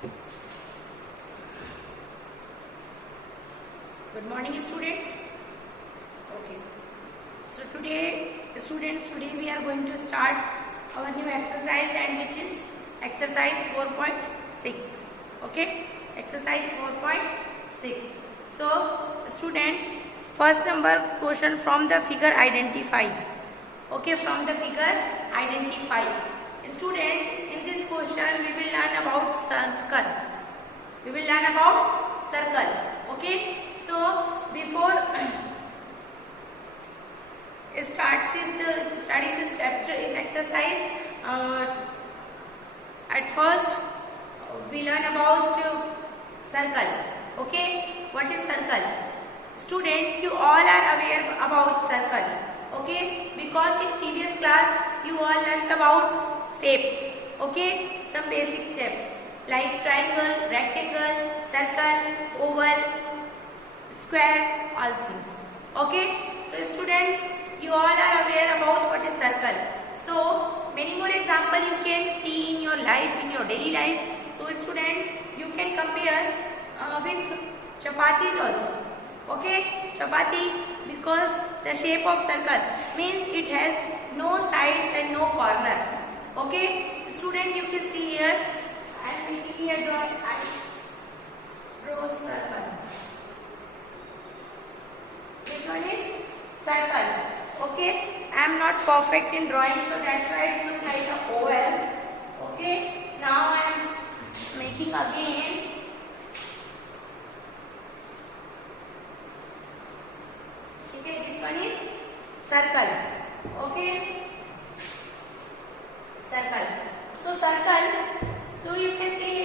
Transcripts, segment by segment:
Good morning, students. Okay. So today we are going to start our new exercise, and which is exercise 4.6. Okay, exercise 4.6. So student, first number question from the figure identify. Okay, from the figure identify. Student, in this question we will learn about circle. Okay, so before starting this chapter is exercise, at first we learn about circle. Okay, what is circle? Student, you all are aware about circle. Okay, because in previous class you all learnt about shapes. Okay, some basic shapes like triangle, rectangle, circle, oval, square, all things. Okay, so student, you all are aware about what is circle. So many more example you can see in your life, in your daily life. So student, you can compare with chapatis also. Okay, chapati, because the shape of circle means it has no sides and no corner. Okay, student, you can see here, I am making here draw circle. This one is circle. Okay, I am not perfect in drawing, so that's why it looks like a oval. Okay, now I am making again. Okay, this one is circle. Okay, circle. So circle. So you can see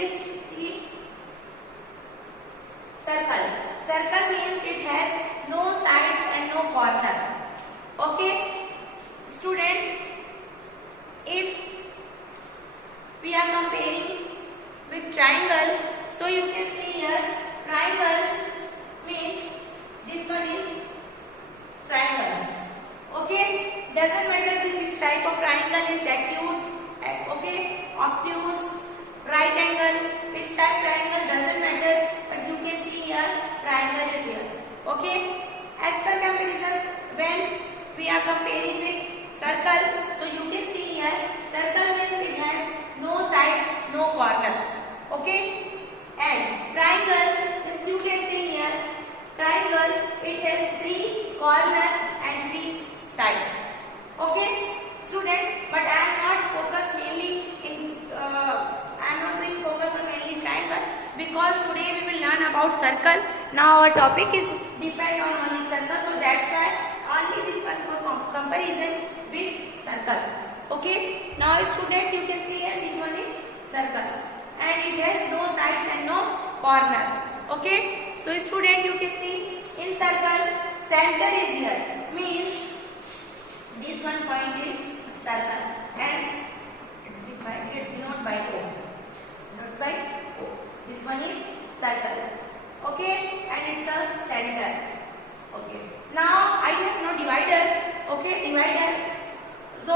circle. Circle means it has no sides and no corner. Okay, student, if we are comparing with triangle, so you can see here triangle means this one is triangle. Okay, doesn't matter which type of triangle is acute, okay, obtuse, right angle, which type triangle doesn't matter, but you can see here triangle is here. Okay, as per comparison, when we are comparing with circle, so you can see here circle means it has no sides, no corner. Okay, and triangle, as you can see here, triangle, it has 3 corner and 3 sides. Okay, student, but I am not focused mainly in I am not doing focus on mainly triangle, because today we will learn about circle. Now our topic is depend on only circle, so that's why only this one for comparison with circle. Okay, now student, you can see here this one is circle and it has no sides and no corner. Okay, so student, you can see in circle center is here, means this one point is circle and it's not by O, not by O. This one is circle. Okay, and it's a center. Okay, now I have no divider. Okay, divider. So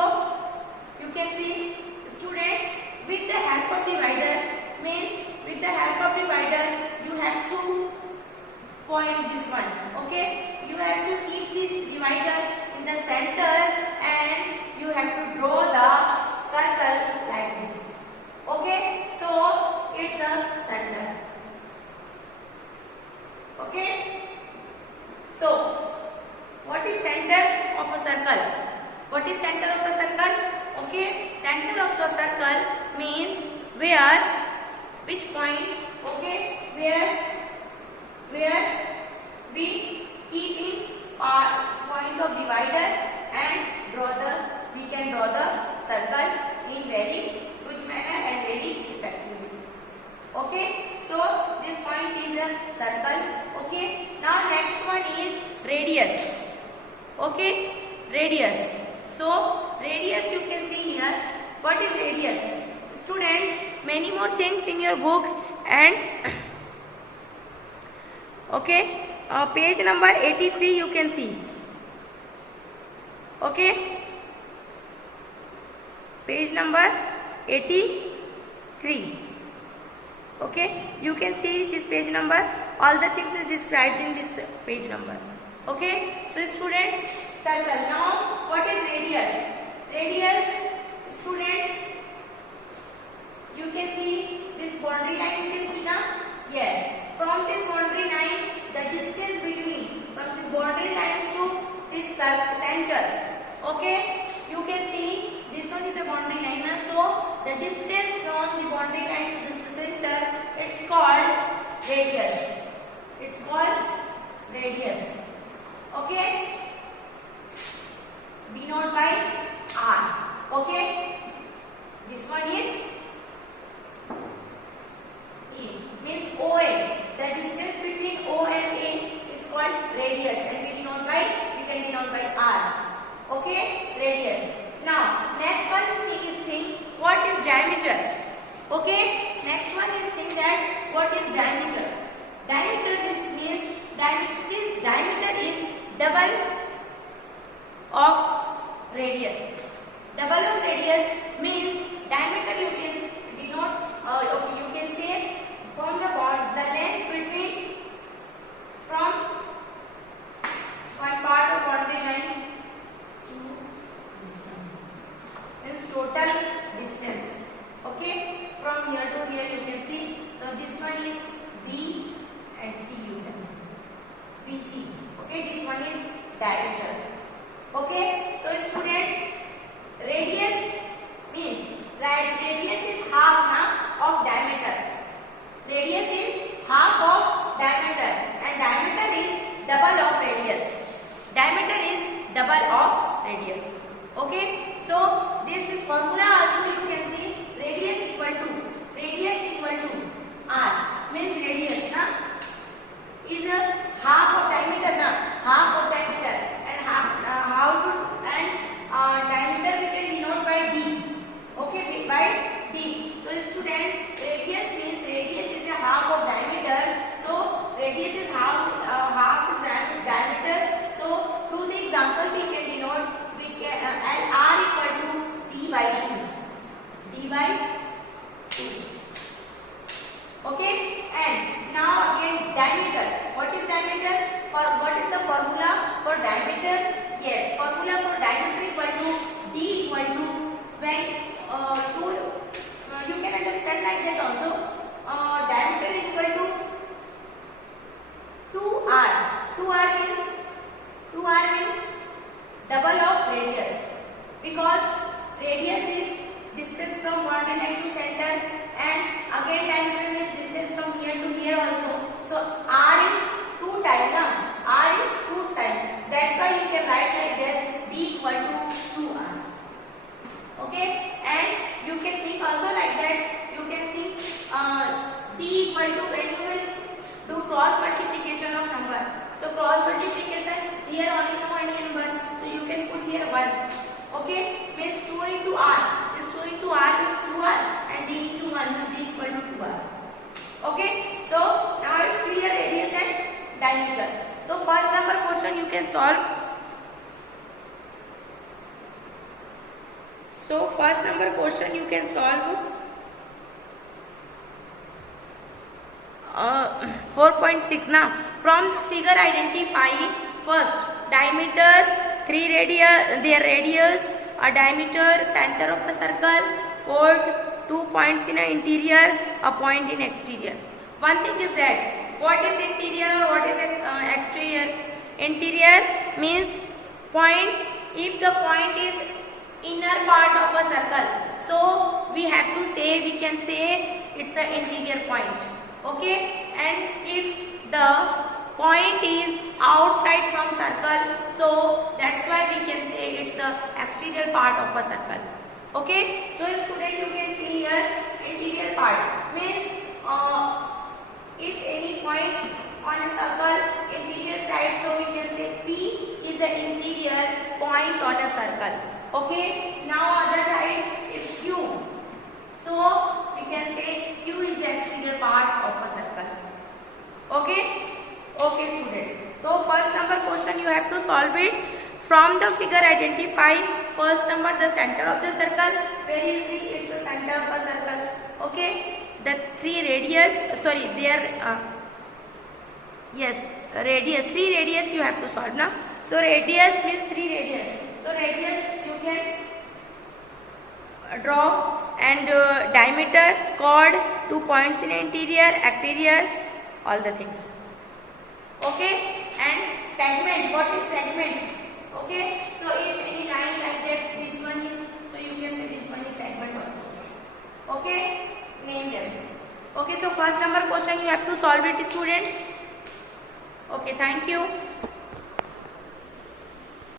you can see student, with the help of divider, means with the help of divider you have to point this one. Okay, you have to keep this divider in the center and you have to draw the circle like this. Okay, so it's a center. Okay, so what is center of a circle? What is center of a circle? Okay, center of the circle means where, which point? Okay, where we keep in point of divider and we can draw the circle in very good manner and very effectively. Okay, so this point is a circle. Okay, now next one is radius. Okay, radius. So radius, you can see here. What is radius? Student, many more things in your book, and okay, page number 83 you can see. Okay, page number 83. Okay, you can see this page number. All the things is described in this page number. Okay, so student, circle. Now, what is radius? Radius, student, you can see this boundary line. You can see now. Yes, from this boundary line, the distance between from this boundary line to this center. Okay, you can see this one is a boundary line. So the distance from the boundary line to the center, it's called radius. It's called radius. Okay, denoted by R. Okay, this one is E. Means OA. The distance between O and A is called radius, and we can denote by R. Okay, radius. Now, next one thing, what is diameter? Okay, next one is thing that what is diameter? Diameter means diameter is double of radius. Double of radius means diameter you can denote. You can say from the length between from one part of boundary line to this one. Means total distance. Okay, from here to here you can see. So this one is B and C. You can see BC. Okay, this one is diameter. Okay, so student, radius means radius is half of diameter. Radius is half of diameter, and diameter is double of radius. Diameter is double of radius. Okay, so this is formula also you can see. Radius equal to R. Means radius is a half of diameter and diameter we can denote by D. Okay, by D. So student, radius means radius is a half of diameter. So radius is half is diameter. So through the example we can denote R equal to D by 2. D by 2. Okay, and now again diameter. What is diameter? What is the formula for diameter? Yes, formula for diameter equal to D equal to when you can understand like that also. Diameter is equal to 2R. 2R means double of radius, because radius is distance from boundary line to center, and again diameter means distance from here to here also. So R is 2 times. R is 2 times. That's why you can write like this: D equal to 2R. Okay, and you can think also like that. You can think D equal to, when you will do cross multiplication of number. So cross multiplication, here only know any number. So you can put here 1. Okay, means 2 into R. Means 2 into R is 2R, and D into 1 is D equal to 2R. Okay, so now it's clear radius and diameter. So first number question you can solve. So first number question you can solve 4.6 now. From figure identify first diameter, 3 radius, their radius, a diameter, center of the circle, chord, 2 points in an interior, a point in exterior. One thing is that what is interior or what is exterior? Interior means point. If the point is inner part of a circle, so we can say it's an interior point. Okay, and if the point is outside from circle, so that's why we can say it's a exterior part of a circle. Okay, so student, you can see here interior part means if any point on a circle interior side, so we can say P is the interior point on a circle. Okay, now other side is Q, so we can say Q is the exterior part of a circle. Okay, student. So first number question you have to solve it. From the figure identify first number the center of the circle. Very easily, it's the center of a circle. Okay, the three radius, sorry, their yes, radius, three radius you have to solve now. So radius means three radius. So radius you can draw, and diameter, chord, 2 points in interior, exterior, all the things. Okay, and segment, what is segment? Okay, so if any line like that, this one is, so you can say this one is segment also. Okay, name them. Okay, so first number question you have to solve it, student. Okay, thank you.